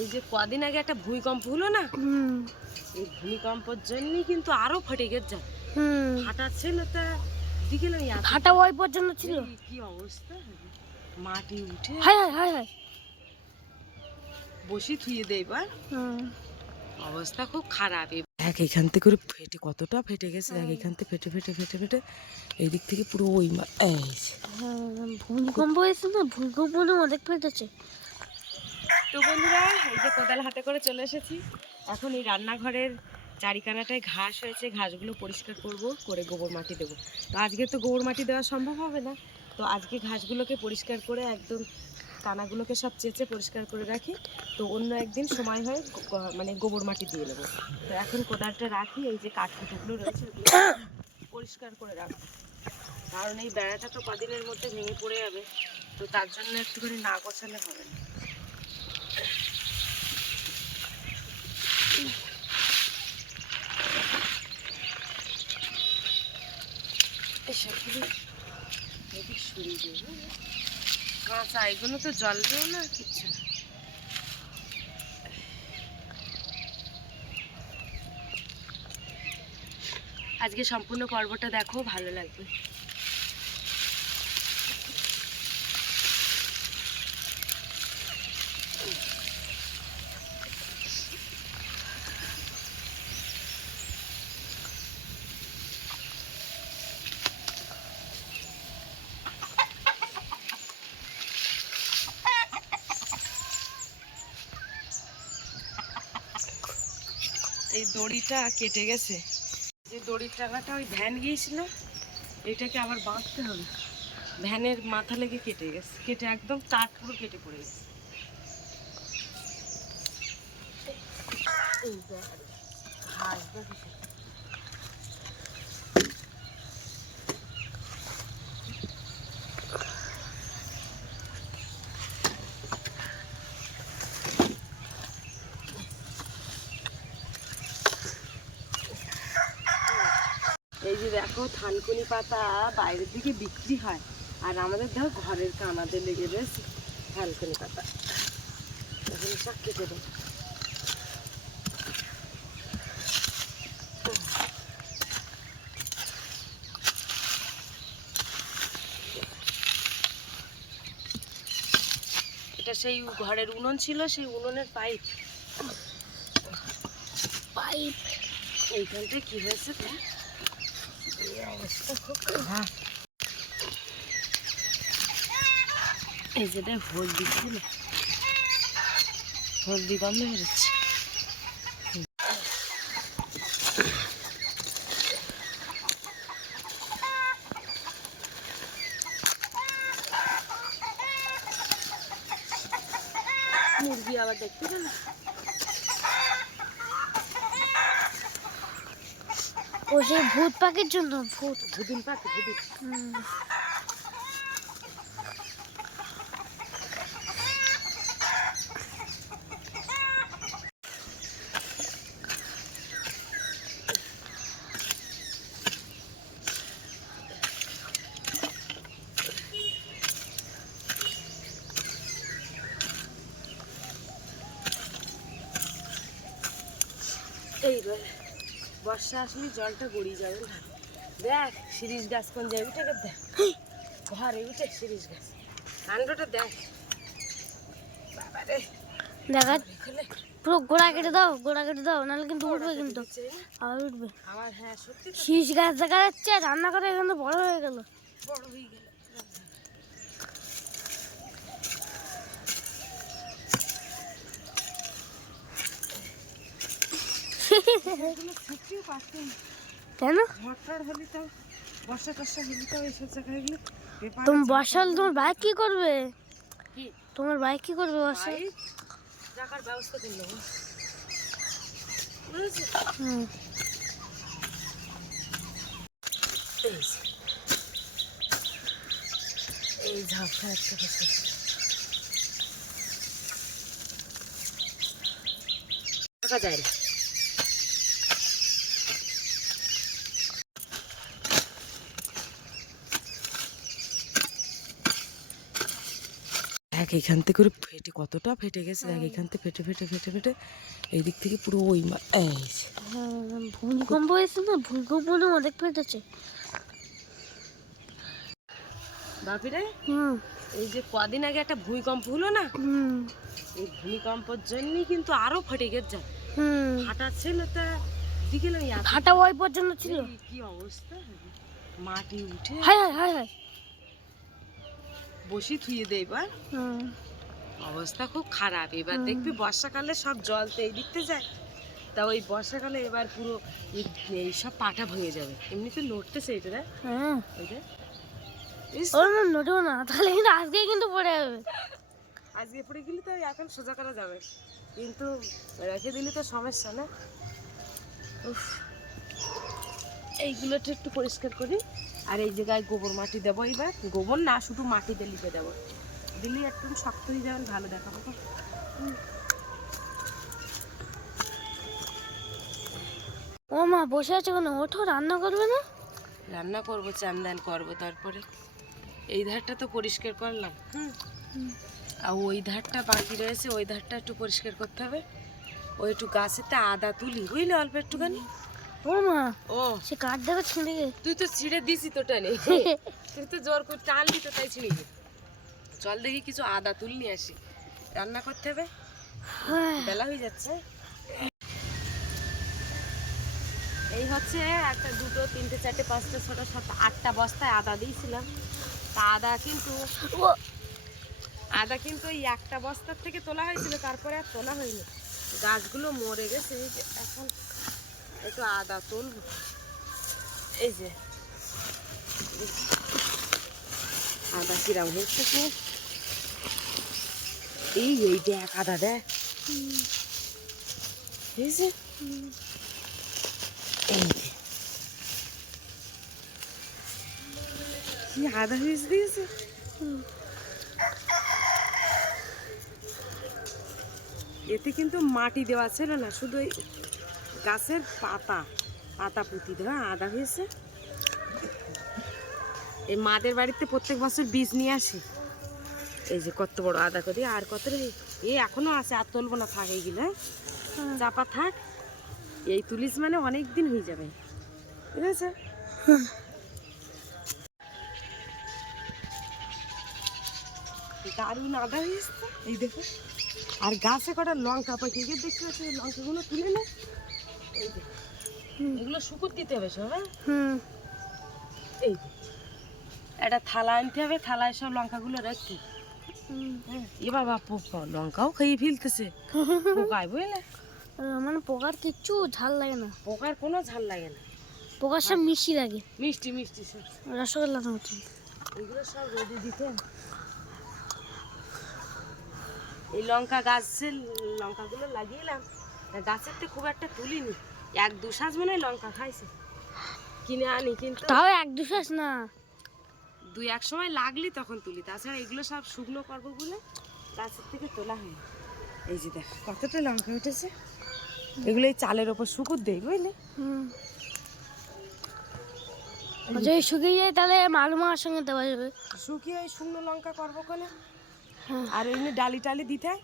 এই যে কদিন আগে একটা ভূমিকম্প হলো না, এই ভূমিকম্পের জন্যই কিন্তু আরো ফেটে গেছে। ফাটা ছিল তা দিকে ফাটা ওই পর্যন্ত ছিল। কি অবস্থা, মাটি উঠে হায় হায় হায় বসি থুয়ে দেয়। এবার অবস্থা খুব খারাপ। দেখ এখান থেকে করে ফেটে কতটা ফেটে গেছে, দেখ এখান থেকে ফেটে ফেটে ফেটে ফেটে এই দিক থেকে পুরো ওই ভূমিকম্প হয়েছে না, ভূমিকম্প অনেক ফেটেছে। তো বন্ধুরা, এই যে কোদাল হাতে করে চলে এসেছি। এখন এই রান্নাঘরের চারিকানাটায় ঘাস হয়েছে, ঘাসগুলো পরিষ্কার করব, করে গোবর মাটি দেবো। তো আজকে তো গোবর মাটি দেওয়া সম্ভব হবে না, তো আজকে ঘাসগুলোকে পরিষ্কার করে একদম কানাগুলোকে সব চেঁচে পরিষ্কার করে রাখি। তো অন্য একদিন সময় হয় মানে গোবর মাটি দিয়ে নেবো। তো এখন কোদালটা রাখি, এই যে কাঠকুটোগুলো রয়েছে ওগুলো পরিষ্কার করে রাখবো, কারণ এই বেড়াটা তো কদিনের মধ্যে ভেঙে পড়ে যাবে। তো তার জন্য একটুখানি না গোছালে হবে না। কাঁচা এগুলো তো জল দেও না, কিচ্ছু না। আজকে সম্পূর্ণ পর্বটা দেখো, ভালো লাগবে। এই দড়িটা কেটে গেছে, যে দড়ির টাকাটা ওই ভ্যান গিয়েছিল, এটাকে আবার বাঁধতে হবে। ভ্যানের মাথা লেগে কেটে গেছে, কেটে একদম তার পুরো কেটে পড়ে গেছে। এই যে দেখো থানকুনি পাতা বাইরের দিকে বিক্রি হয়, আর আমাদের দেখো ঘরের কানাতে লেগে রয়েছে থানকুনি পাতা। এখন সব কেটে দেবো। এটা সেই ঘরের উনুন ছিল, সেই উনুনের পাইপ পাইপ এইখানটায় কি হয়েছে তো এই অবস্থা খুব খারাপ। এই যে দেখ হলদি ছিল, হলদি গন্ধ বেরোচ্ছে। মুরগি আবার দেখতে পেল, ও সেই ভূত পাখির জন্য। ভুদিন পাখি, ভুদিন। এইবার বর্ষা আসলে জলটা গড়িয়ে যাবে না। দেখ শিরিষ গাছ কোন জায়গায় উঠে গেছে, দেখ ঘরে উঠে শিরিষ গাছ কাণ্ডটা দেখ। বাবারে দেখা পুরো গোড়া কেটে দাও, গোড়া কেটে দাও, নাহলে কিন্তু উঠবে, কিন্তু আবার উঠবে। আমার হ্যাঁ সত্যি শীষ গাছ দেখা যাচ্ছে, রান্না করে কিন্তু বড় হয়ে গেল, বড় হয়ে গেল। কেন ঝড়টার হলে তো বর্ষা টর্ষা হলে তো এইসব জায়গায় তুমি বর্ষাল, তোমার বাইক কি করবে? কি তোমার বাইক কি করবে বর্ষা? রাখার ব্যবস্থা করে নেবো। এই ঝাপটা একটা কিছু থাকা যায় না। দেখ এখান থেকে করে ফেটে কতটা ফেটে গেছে, দেখ এখান থেকে ফেটে ফেটে ফেটে ফেটে এই দিক থেকে পুরো ওই এই যে। ভূমিকম্প হয়েছে না, ভূমিকম্প অনেক ফেটেছে। বাপিরে হুম এই যে কদিন আগে একটা ভূমিকম্প হলো না, হুম এই ভূমিকম্পের জন্যই কিন্তু আরো ফেটে গেছে। হুম ফাটা ছিল তা দিকে ফাটা ওই পর্যন্ত ছিল। কি অবস্থা, মাটি উঠে হায় হায় হায় হায়। বসি থুয়ে দেয় এবার, হুম অবস্থা খুব খারাপ। এবার দেখবি বর্ষাকালে সব জল তো এই দিকতে যায়, তা ওই বর্ষাকালে এবার পুরো এই সব পাটা ভেঙে যাবে। এমনিতে নড়তেছে এটা রে, হ্যাঁ ওইটা ওর না নড়েও না, তাহলে কিন্তু আজকেই কিন্তু পড়ে যাবে। আজকে পড়ে গেলে তো এখন সোজা করা যাবে, কিন্তু রেখে দিলে তো সমস্যা না। উফ, এইগুলোটা একটু পরিষ্কার করি। আর এই জায়গায় গোবর মাটি দেবো এবার, গোবর না শুধু মাটি দিয়ে লিপে দেবো, দিলে একটু শক্ত হয়ে যাবেন, ভালো দেখাবো। ও মা বসে আছে কেন, ওঠো, রান্না করবে না? রান্না করবো, চান দান করবো, তারপরে এই ধারটা তো পরিষ্কার করলাম। আর ওই ধারটা বাকি রয়েছে, ওই ধারটা একটু পরিষ্কার করতে হবে। ওই একটু গাছেতে আদা তুলি বুঝলে, অল্প একটুখানি। ও মা ও সে কাঠ দেখো ছিঁড়ে গে। তুই তো ছিঁড়ে দিছি তো টানে, তুই তো জোর করে টানলি তো তাই ছিঁড়ে গেছে। চল দেখি কিছু আদা তুল নিয়ে আসি, রান্না করতে হবে, বেলা হয়ে যাচ্ছে। এই হচ্ছে একটা, দুটো, তিনটে, চারটে, পাঁচটা, ছটা, সাতটা, আটটা বস্তায় আদা দিয়েছিলাম। তা আদা কিন্তু এই একটা বস্তার থেকে তোলা হয়েছিল, তারপরে আর তোলা হয়নি, গাছগুলো মরে গেছে। এই যে এখন একটু আদা তুলব, এই যে আদা কিরাম হচ্ছে, এই দেখ আদা দেখ, এই যে কি আদা হয়েছে দিয়েছে। এতে কিন্তু মাটি দেওয়া ছিল না, শুধু এই গাছের পাতা পুঁতি দেওয়া আদা হয়েছে। এই মাদের বাড়িতে প্রত্যেক বছর বীজ নিয়ে আসি। এই যে কত বড় আদা করি, আর কত রে, এই এখনো আছে, আর তুলবো না, থাক এইগুলো, চাপা থাক। এই তুলিস মানে অনেক দিন হয়ে যাবে, ঠিক আছে। দারুণ আদা হয়েছে এই দেখো। আর গাছে কটা লঙ্কা পাখি দেখতে পাচ্ছি, লঙ্কাগুলো তুলে নে, এই যে এগুলো শুকুর দিতে হবে সব। এই একটা থালা আনতে হবে, থালায় সব লঙ্কাগুলো রাখি। এ বাবা লঙ্কাও খেয়ে ফেলতেছে, পোকায় বুঝলে। মানে পোকার কিচ্ছু ঝাল লাগে না, পোকার কোনো ঝাল লাগে না, পোকার সব মিষ্টি লাগে, মিষ্টি মিষ্টি সব রসগোল্লার মতো। এগুলো সব রোদে দিতে। এই লঙ্কা গাছের লঙ্কাগুলো লাগিয়েলাম, গাছের তো খুব একটা তুলিনি, এক দু সাজ মনে হয় লঙ্কা খাইছে, কিনে আনি, কিন্তু তাও এক দু শ্বাস না, দুই এক সময় লাগলি তখন তুলি, তাছাড়া এগুলো সব শুকনো করবো বলে গাছের থেকে তোলা হয়। এই যে দেখ কতটা লঙ্কা উঠেছে, এগুলো এই চালের ওপর শুকুর দেয় বুঝলি। যদি শুকিয়ে যায় তাহলে মাগুর মার সঙ্গে দেওয়া যাবে, শুকিয়ে ওই শুকনো লঙ্কা করবো কোনে। আর এমনি ডালি টালি দিতে হয়,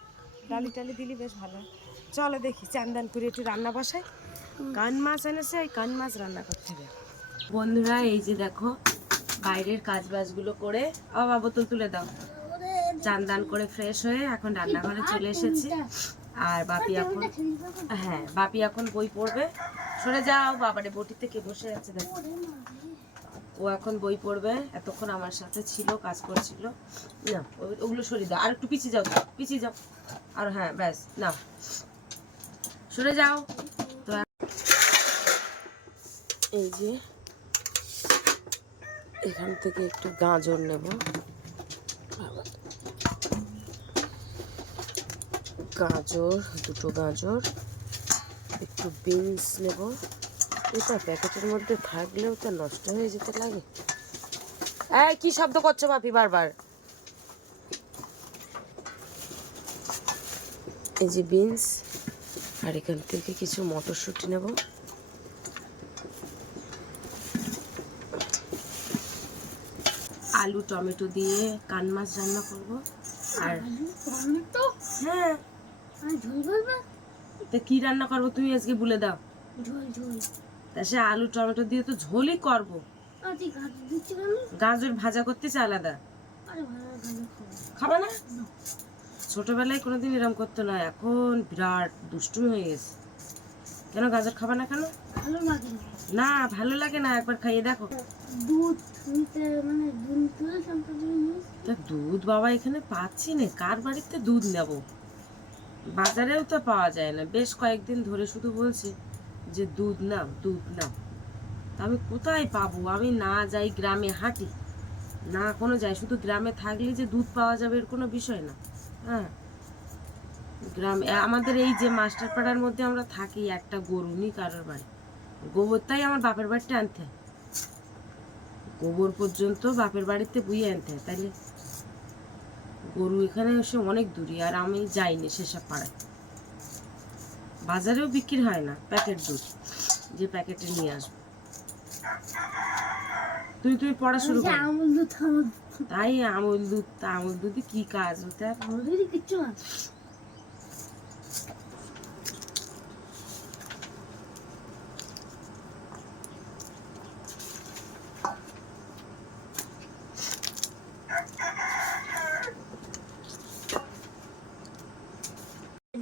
ডালি টালি দিলে বেশ ভালো হয়। চলো দেখি চান দান করে একটু রান্না বসাই। কান মাছ এনেছে, এই কান মাছ রান্না করতে হবে। বন্ধুরা এই যে দেখো বাইরের কাজ বাজগুলো করে, বাবা বোতল তুলে দাও, চান দান করে ফ্রেশ হয়ে এখন রান্নাঘরে চলে এসেছি। আর বাপি এখন, হ্যাঁ বাপি এখন বই পড়বে। সরে যাও, বাবারে বটিতে কে বসে আছে দেখো, ও এখন বই পড়বে, এতক্ষণ আমার সাথে ছিল, কাজ করছিল না। ওগুলো সরিয়ে দাও, আর একটু পিছিয়ে যাও, পিছিয়ে যাও, আর হ্যাঁ ব্যাস, না সরে যাও। তো এই যে এখান থেকে একটু গাজর নেব, গাজর, দুটো গাজর, একটু বিনস নেব। এটা প্যাকেটের মধ্যে থাকলেও তো নষ্ট হয়ে যেতে লাগে। এই কি শব্দ করছো বাপি বারবার? এই যে বিনস, আর এখান থেকে কিছু মটরশুঁটি নেব। আলু টমেটো দিয়ে কান মাছ রান্না করব। আর তো হ্যাঁ, আর ঝোল বলবা, তা কি রান্না করবো তুমি আজকে বলে দাও। ঝোল ঝোল। তা সে আলু টমেটো দিয়ে তো ঝোলই করবো। আর তুই গাজর দিচ্ছি কেন? গাজর ভাজা করতেছে আলাদা। আরে ভালো গাজর খাবো। খাবে না? ছোটবেলায় কোনোদিন এরকম করতো না, এখন বিরাট দুষ্টুমি হয়ে গেছে। কেন গাজর খাবে না কেন? ভালো লাগে না। না ভালো লাগে না, একবার খাইয়ে দেখো। দুধ নিতে মানে দুধ তুলে সম্পর্কে নিস। তা দুধ বাবা এখানে পাচ্ছি না, কার বাড়িতে দুধ নেব? বাজারেও তো পাওয়া যায় না, বেশ কয়েকদিন ধরে শুধু বলছে যে দুধ নাও দুধ নাও। তা আমি কোথায় পাবো? আমি না যাই গ্রামে হাঁটি, না কোনো যাই, শুধু গ্রামে থাকলে যে দুধ পাওয়া যাবে এর কোনো বিষয় না। হ্যাঁ, গ্রামে আমাদের এই যে মাস্টার পাড়ার মধ্যে আমরা থাকি, একটা গরু নি কারোর বাড়ি, গোবরটাই আমার বাপের বাড়িতে আনতে হয়, গোবর পর্যন্ত বাপের বাড়িতে বুঝিয়ে আনতে হয়। তাইলে গরু এখানে এসে অনেক দূরে, আর আমি যাইনি সেসব পাড়ায়। বাজারেও বিক্রি হয় না প্যাকেট দুধ, যে প্যাকেটে নিয়ে আসবো। তুমি পড়া শুরু করো। আমুল দুধ খাবো। তাই আমুল দুধ, তা আমুল দুধে কি কাজ ওটা? আমুল দুধে কিচ্ছু না।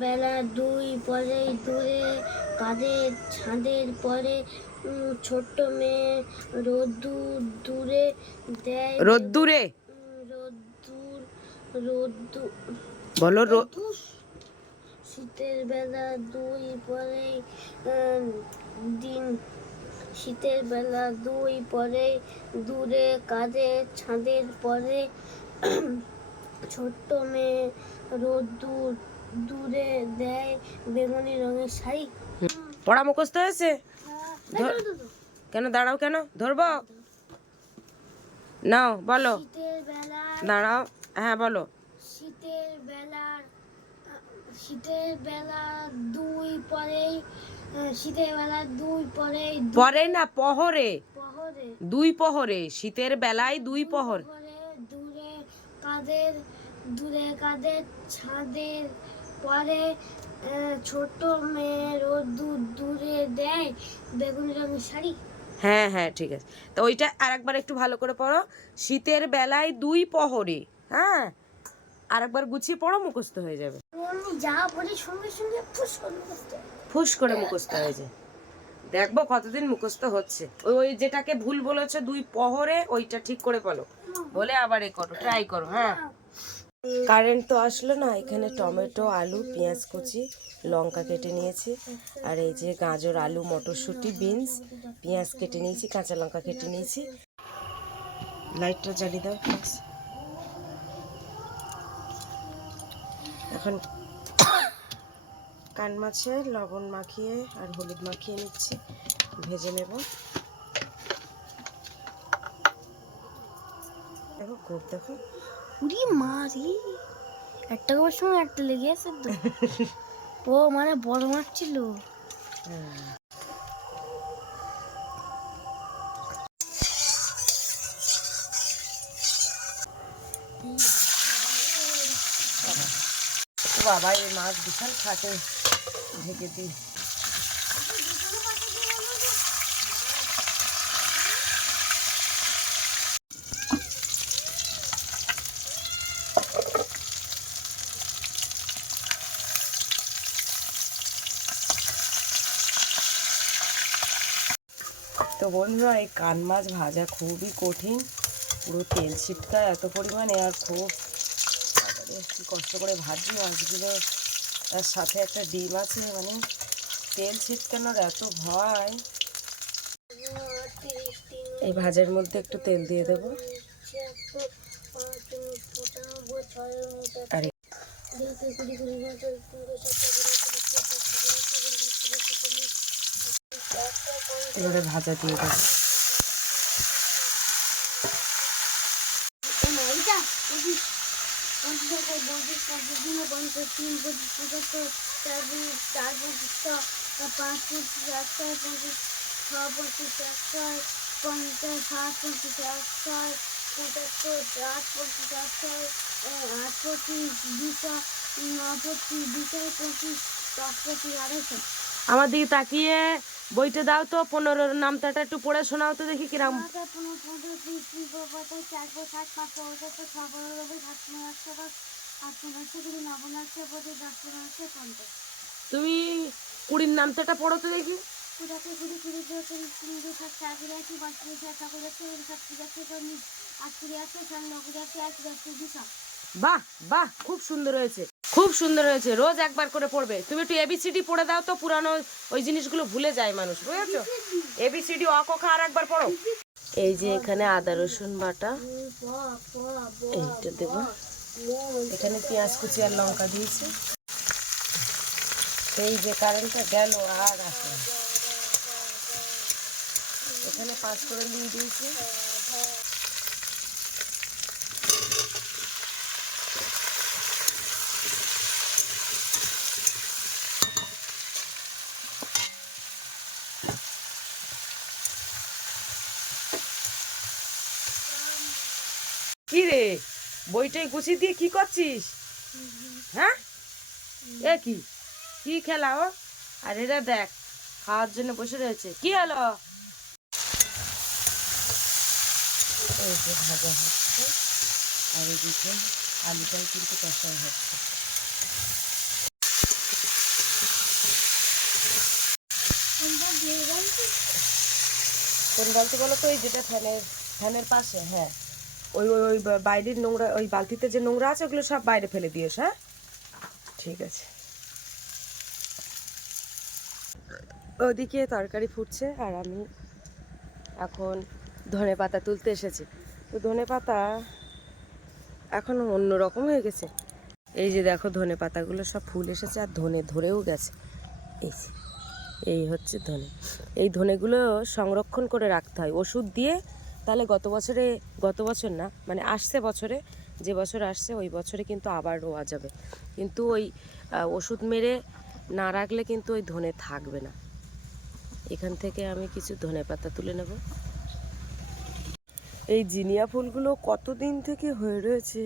বেলা দুই পরে দূরে কাঁধের ছাদের পরে ছোট্ট মেয়ে রোদ্দুর দূরে দেয়। রোদ্দুরে রোদ্দুর রোদ্দুর বলো। শীতের বেলা দুই পরে দিন, শীতের বেলা দুই পরে দূরে কাঁধে ছাদের পরে ছোট্ট মেয়ে রোদ্দুর দূরে দেয় বেগুনি রঙের শাড়ি। পড়া মুখস্থ হয়েছে? হ্যাঁ, কেন দাঁড়াও, কেন ধরবো? নাও বলো। শীতের বেলা দাঁড়াও, হ্যাঁ বলো। শীতের বেলার শীতের বেলা দুই পরেই শীতের বেলা দুই পরেই পরে না, পহরে, পহরে দুই পহরে, শীতের বেলায় দুই পহর। পরে দূরে কাদের ছাদের পরে ছোট মেয়ে রোদ্দুর দূরে দেয় বেগুনি রঙের শাড়ি। হ্যাঁ হ্যাঁ ঠিক আছে, তো ওইটা আর একবার একটু ভালো করে পড়ো। শীতের বেলায় দুই পহরে, হ্যাঁ আর একবার গুছিয়ে পড়ো, মুখস্থ হয়ে যাবে। আমি যা বলি সঙ্গে সঙ্গে ফুস করে মুখস্থ। ফুস করে মুখস্থ হয়ে যায়। দেখবো কতদিন মুখস্থ হচ্ছে। ওই যেটাকে ভুল বলেছে দুই পহরে, ওইটা ঠিক করে বলো, বলে আবার এ করো, ট্রাই করো। হ্যাঁ, কারেন্ট তো আসলো না। এখানে টমেটো, আলু, পেঁয়াজ কুচি, লঙ্কা কেটে নিয়েছি, আর এই যে গাজর, আলু, মটরশুঁটি, বিনস, পেঁয়াজ কেটে নিয়েছি, কাঁচা লঙ্কা কেটে নিয়েছি। লাইটটা জ্বালিয়ে দাও প্লিজ। এখন কান মাছে লবণ মাখিয়ে আর হলুদ মাখিয়ে নিচ্ছি, ভেজে নেব। দেখো খুব, দেখো উরি মারি একটা কবার সময় একটা লেগে আছে তো। ও মানে বড় মাছ ছিল। বাবা এই মাছ বিশাল খাটে, ঢেকে দিই। তো বন্ধুরা, এই কান মাছ ভাজা খুবই কঠিন, পুরো তেল ছিটকায় এত পরিমাণে, আর খুব কি কষ্ট করে ভাজি মাছগুলো। তার সাথে একটা ডিম আছে, মানে তেল ছিটকানোর এত ভয়। এই ভাজার মধ্যে একটু তেল দিয়ে দেবো। আর এবারে ভাজা দিয়ে দেবো। 8 25 20 25 20 25 10 25 250। আমার দিকে তাকিয়ে বইটা দাও তো, 15 নামতাটা একটু পড়ে শোনাও তো দেখি কিরাম। 15 15 30 30 35 40 60 5 65 6 15 7 15 8 15 20 9 15 10 15 50। তুমি 20 নামতাটা পড়ো তো দেখি। 20 20 20 20 30 60 40 80 85 90 91 92 বাহ বাহ, খুব সুন্দর হয়েছে, খুব সুন্দর হয়েছে। রোজ একবার করে পড়বে। তুমি একটু এবিসিডি পড়ে দাও তো, পুরানো ওই জিনিসগুলো ভুলে যায় মানুষ, বুঝেছো? এবিসিডি অ ক খ আর একবার পড়ো। এই যে এখানে আদা রসুন বাটা, এইটা দেব। এখানে পেঁয়াজ কুচি আর লঙ্কা দিয়েছি। এই যে কারেন্টটা গেল আর আসে। এখানে 5 করে দিয়ে দিয়েছি। কি রে, বইটাই গুছিয়ে দিয়ে কি করছিস? হ্যাঁ, এ কি কি খেলা ও? আর এরা দেখ খাওয়ার জন্য বসে রয়েছে। কি হলো? এই যে ভাজা হচ্ছে, আর এদিকে আলুটাও কিন্তু কষা হচ্ছে। কোন বালতি বলো তো? এই যেটা ফ্যানের পাশে। হ্যাঁ, ওই ওই ওই বাইরের নোংরা, ওই বালতিতে যে নোংরা আছে ওগুলো সব বাইরে ফেলে দিয়েছ। হ্যাঁ, ঠিক আছে। ওদিকে তরকারি ফুটছে আর আমি এখন ধনে পাতা তুলতে এসেছি। তো ধনে পাতা এখন অন্যরকম হয়ে গেছে। এই যে দেখো, ধনে পাতাগুলো সব ফুল এসেছে আর ধনে ধরেও গেছে। এই যে, এই হচ্ছে ধনে। এই ধনেগুলো সংরক্ষণ করে রাখতে হয় ওষুধ দিয়ে, তাহলে গত বছর না, মানে আসছে বছরে, যে বছর আসছে ওই বছরে কিন্তু আবার রোয়া যাবে। কিন্তু ওই ওষুধ মেরে না রাখলে কিন্তু ওই ধনে থাকবে না। এখান থেকে আমি কিছু ধনে পাতা তুলে নেব। এই জিনিয়া ফুলগুলো কতদিন থেকে হয়ে রয়েছে,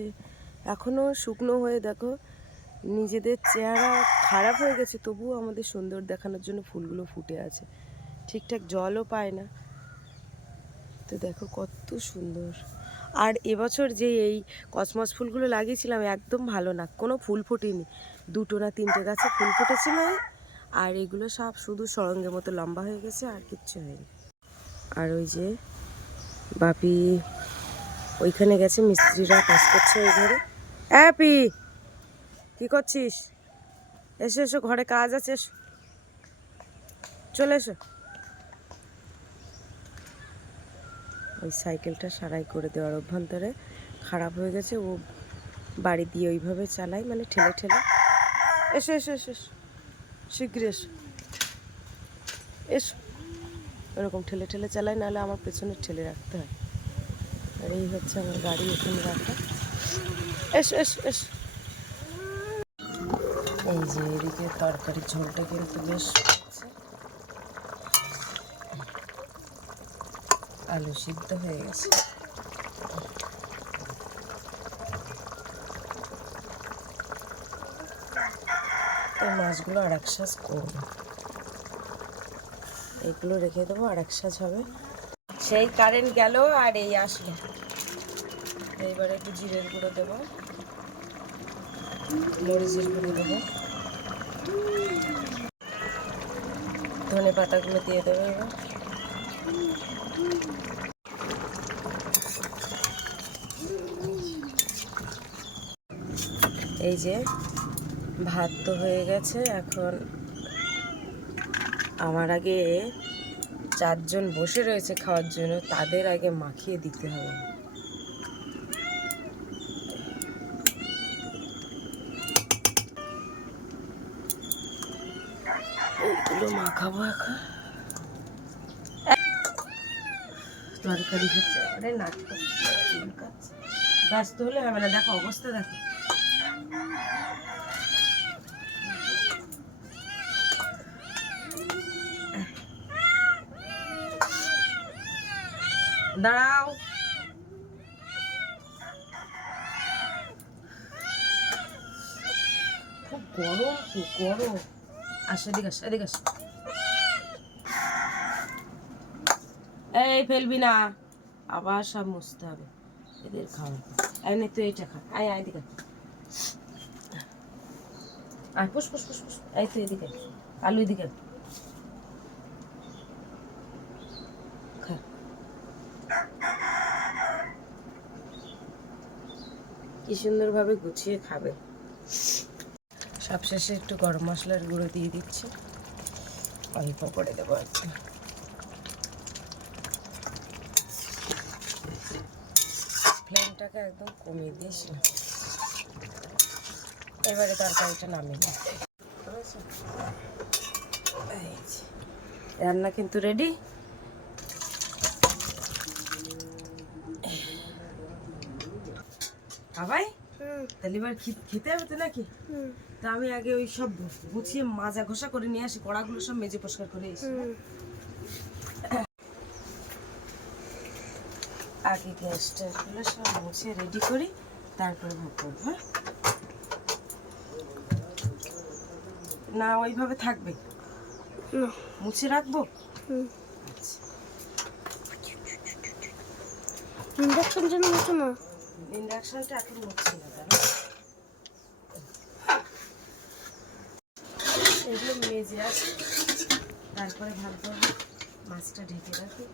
এখনও শুকনো হয়ে দেখো নিজেদের চেহারা খারাপ হয়ে গেছে, তবুও আমাদের সুন্দর দেখানোর জন্য ফুলগুলো ফুটে আছে। ঠিকঠাক জলও পায় না, তো দেখো কত সুন্দর। আর এবছর যে এই কসমস ফুলগুলো লাগিয়েছিলাম একদম ভালো না, কোনো ফুল ফোটেনি। 2টো না 3টে গাছে ফুল ফুটেছিল, আর এগুলো সব শুধু সরঙ্গের মতো লম্বা হয়ে গেছে, আর কিচ্ছু হয়নি। আর ওই যে বাপি ওইখানে গেছে, মিস্ত্রিরা কাজ করছে ওই ঘরে। অ্যাপি, কি করছিস? এসো এসো, ঘরে কাজ আছে, এসো, চলে এসো। ওই সাইকেলটা সারাই করে দেওয়ার অভ্যন্তরে খারাপ হয়ে গেছে, ও বাড়ি দিয়ে ওইভাবে চালায়, মানে ঠেলে ঠেলে। এসো এসো এসো এসো, শীঘ্র এসো এসো। এরকম ঠেলে ঠেলে চালায়, নাহলে আমার পেছনে ঠেলে রাখতে হয়। আর এই হচ্ছে আমার গাড়ি এখানে রাখা। এসো এসো এসো। এই যে এদিকে তরকারির ঝোলটা কিন্তু বেশ হচ্ছে, আলু সিদ্ধ হয়ে গেছে। এই মাছগুলো আর এক সাজ করবো, এগুলো রেখে দেবো, আর এক সাজ হবে। সেই কারেন্ট গেল আর এই আসলো। এইবার একটু জিরের গুঁড়ো দেবো, মরিচের গুঁড়ো দেবো, ধনে পাতাগুলো দিয়ে দেবো এবার। এই যে ভাত তো হয়ে গেছে, এখন আমার আগে 4 জন বসে রয়েছে খাওয়ার জন্য, তাদের আগে মাখিয়ে দিতে হবে। এইগুলো মাখাবো এখন। তরকারি হচ্ছে, আরে নাটক চুলকাচ্ছে। ব্যস্ত হলে হবে না, দেখো অবস্থা দেখো। দাঁড়াও, গরম তো গরম। আসো এদিকে আসো, এদিকে আসো। এই ফেলবি না, আবার সব মুছতে হবে এদের খাওয়া। আয় নে তুই এটা খা, আয় আয় এদিকে আয়, পুষ পুষ পুষ পুষ। এই তুই এদিকে, আলু এদিকে খা। কি সুন্দরভাবে গুছিয়ে খাবে। সবশেষে একটু গরম মশলার গুঁড়ো দিয়ে দিচ্ছি, অল্প করে দেবো একটু। ফ্লেমটাকে একদম কমিয়ে দিস না। এবারে তরকারিটা নামিয়ে নিই। রান্না কিন্তু রেডি। বাবাই তাহলে এবার খেতে হবে তো নাকি? তা আমি আগে ওই সব গুছিয়ে মাজা ঘষা করে নিয়ে আসি, কড়াগুলো সব মেজে পরিষ্কার করে এসি। আগে গ্যাসটা সব মুছে রেডি করি, তারপরে ভাত করবো। হ্যাঁ না ওইভাবে থাকবে, মুছে রাখবো। ইন্ডাকশন যেন মুছো না। ইন্ডাকশনটা এখন মুছছি না, জানো এগুলো মেজে আসি, তারপরে ভালো করে মাছটা ঢেকে রাখি।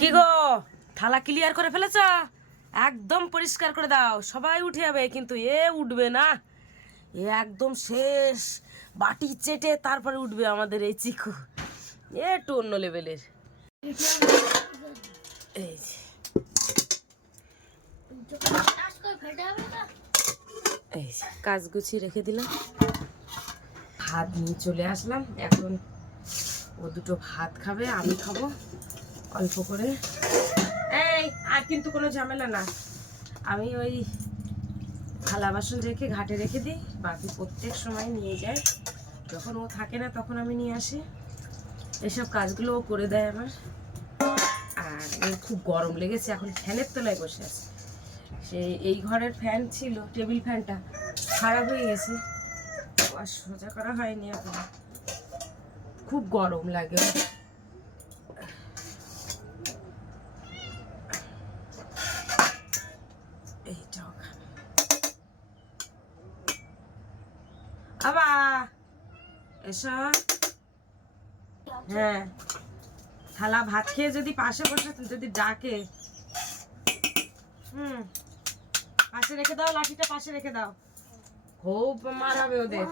কি গো, থালা ক্লিয়ার করে ফেলেছ? একদম পরিষ্কার করে দাও, সবাই উঠে যাবে কিন্তু এ উঠবে না। এ একদম শেষ, বাটি চেটে তারপরে উঠবে আমাদের এই চিকু। এ একটু অন্য লেভেলের। এই যে এই যে কাজ গুছিয়ে রেখে দিলাম, ভাত নিয়ে চলে আসলাম। এখন ও দুটো ভাত খাবে, আমি খাবো অল্প করে। এই আর কিন্তু কোনো ঝামেলা না, আমি ওই থালা বাসন রেখে ঘাটে রেখে দিই, বাকি প্রত্যেক সময় নিয়ে যাই। যখন ও থাকে না তখন আমি নিয়ে আসি, এসব কাজগুলো ও করে দেয় আমার। আর ওর খুব গরম লেগেছে, এখন ফ্যানের তলায় বসে আছে। সে এই ঘরের ফ্যান ছিল, টেবিল ফ্যানটা খারাপ হয়ে গেছে, আর সোজা করা হয়নি এখন। খুব গরম লাগে। এইটাও খাবে। আবা এসো। হ্যাঁ থালা ভাত খেয়ে যদি পাশে বসে যদি ডাকে, পাশে রেখে দাও, লাঠিটা পাশে রেখে দাও, খুব মারাবে ওদের।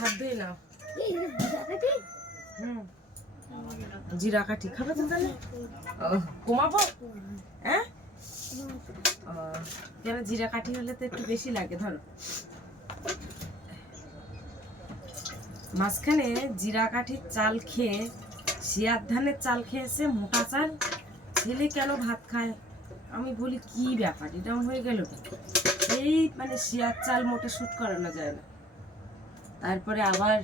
হাত ধুয়ে নাও। জিরা কাঠি খাবে তো তাহলে? কমাবো? হ্যাঁ কেন, জিরা কাঠি হলে তো একটু বেশি লাগে। ধরো মাঝখানে জিরা কাঠির চাল খেয়ে, শিয়ার ধানের চাল খেয়েছে, মোটা চাল, ছেলে কেন ভাত খায়? আমি বলি কি ব্যাপার, এরকম হয়ে গেল। এই মানে শিয়ার চাল মোটে শুট করানো যায় না। তারপরে আবার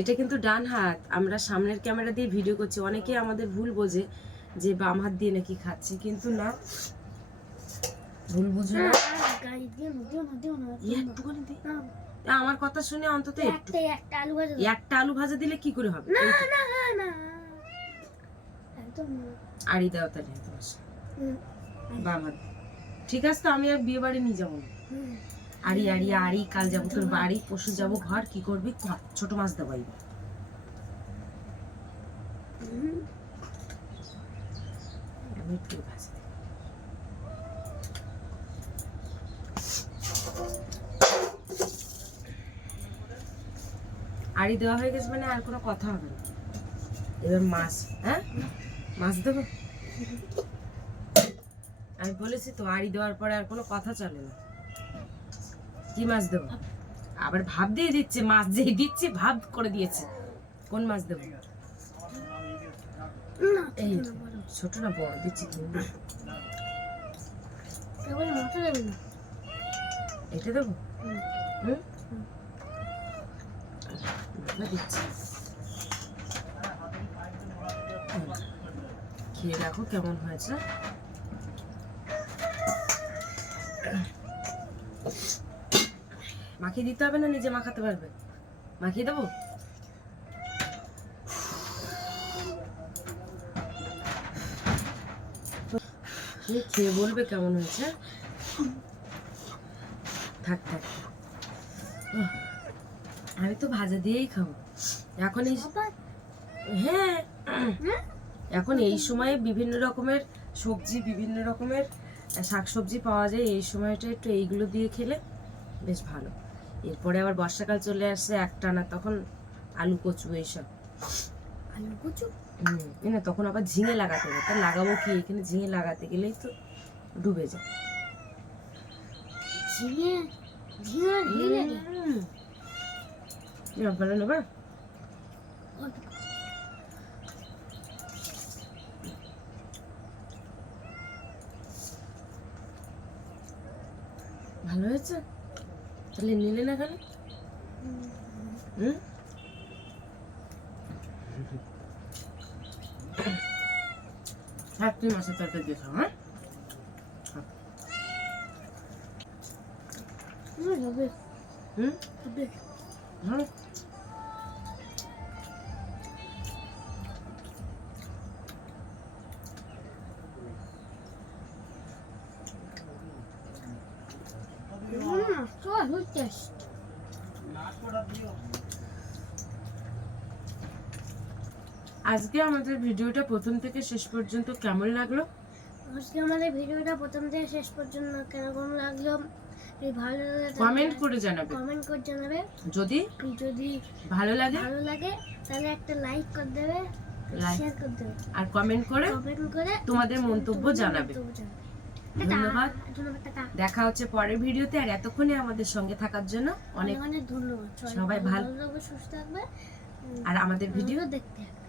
এটা কিন্তু ডান হাত, আমরা সামনের ক্যামেরা দিয়ে ভিডিও করছি, অনেকে আমাদের ভুল বোঝে যে বাম হাত দিয়ে নাকি খাচ্ছে, কিন্তু না, ভুল বুঝো না। আমার কথা শুনে অন্তত একটু একটা আলু ভাজা দাও। একটা আলু ভাজা দিলে কি করে হবে? না না না না একদম না। আড়ি দাও তাহলে তোমার হুম, বাবা। ঠিক আছে, তো আমি আর বিয়ে বাড়ি নিয়ে যাবো না। হুম। আড়ি আড়ি আড়ি, কাল যাবো তোর বাড়ি, পরশু যাবো ঘর, কি করবি কর, ছোট মাছ দেবো এবার। হুম। আমি একটু ভাজি দিই। আড়ি দেওয়া হয়ে গেছে মানে আর কোনো কথা হবে না। এবার মাছ, হ্যাঁ মাছ দেবো। আমি বলেছি তো আড়ি দেওয়ার পরে আর কোনো কথা চলে না। কি মাছ দেবো? আবার ভাব দিয়ে দিচ্ছে, মাছ যেই দিচ্ছে ভাব করে দিয়েছে। কোন মাছ দেবো? না, এই ছোট না, বড়। ছোট না বড় দিচ্ছি তো। কেবল মাথা দেবে না। এটা দেবো? হুম। হুম? মাথা দিচ্ছি। খেয়ে দেখো কেমন হয়েছে। মাখিয়ে দিতে হবে না, নিজে মাখাতে পারবে? মাখিয়ে দেবো? খেয়ে বলবে কেমন হয়েছে। থাক থাক, আমি তো ভাজা দিয়েই খাবো এখন। এই বাবা, হ্যাঁ, হুম? এখন এই সময়ে বিভিন্ন রকমের সবজি, বিভিন্ন রকমের শাকসবজি পাওয়া যায়। এই সময়টা একটু এইগুলো দিয়ে খেলে বেশ ভালো। এরপরে আবার বর্ষাকাল চলে আসছে একটানা, তখন আলু কচু এইসব। আলু কুচু? না, তখন আবার ঝিঙে লাগাতে হবে। তা লাগাবো কি, এখানে ঝিঙে লাগাতে গেলেই তো ডুবে যায়। ঝিঙে? ঝিঙে লাগে? ভালো নেবা? অল্প। ভালো হয়েছে? তাহলে নিলে না কেন? হুম, তুই মাছের তরকারি দিয়ে খাও। হ্যাঁ, হবে। হুম, হবে। ভালো। So test. আজকে আমাদের ভিডিওটা প্রথম থেকে শেষ পর্যন্ত কেমন লাগলো? আজকে আমাদের ভিডিওটা প্রথম থেকে শেষ পর্যন্ত কেমন লাগলো এই ভালো লাগলে কমেন্ট করে জানাবে। কমেন্ট করে জানাবে। যদি যদি ভালো লাগে তাহলে একটা লাইক করে দেবে, Like. শেয়ার করে দেবে, আর কমেন্ট করে কমেন্ট করে তোমাদের মন্তব্য জানাবে। ধন্যবাদ। ধন্যবাদ, টাটা। দেখা হচ্ছে পরের ভিডিওতে। আর এতক্ষণে আমাদের সঙ্গে থাকার জন্য অনেক অনেক ধন্যবাদ। সবাই ভালো থাকবে, সুস্থ থাকবে। আর আমাদের ভিডিও দেখতে হবে।